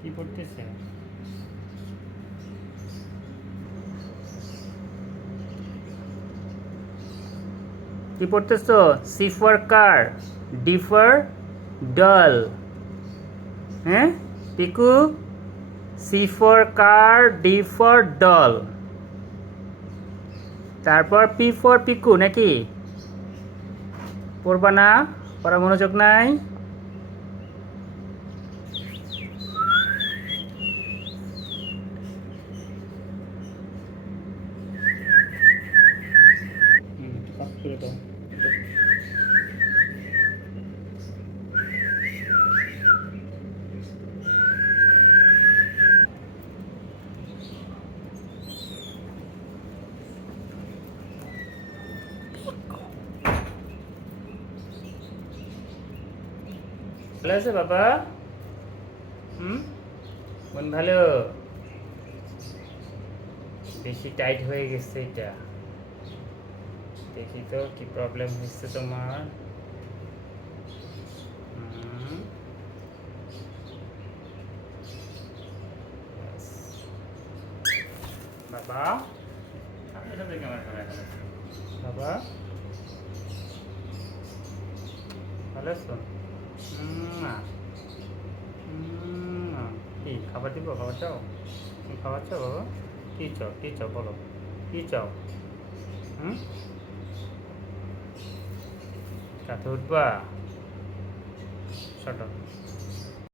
কি পড়তেছে? কি পড়তেছো? C for car, D for doll. হ্যাঁ Piku, C for car, D for doll, তারপর পি ফর পিকু নাকি? পড়বা না? পড়া মনোযোগ নাই? পাস করে দাও। ভালো আছে বাবা? মন ভালো? বেশি টাইট হয়ে গেছে এটা। দেখি তো কি প্রবলেম হচ্ছে তোমার। হুম, ব্যাস। বাবা, এটা দেখে আমার ভালো লাগে। বাবা ভালো আছো? না, কি খাবার দিব? খাবার চাও? তুমি খাবার চাও বাবা? কি চাও? কি চাও বলো? কি চাও? হুম, কাঁথে উঠবা? শট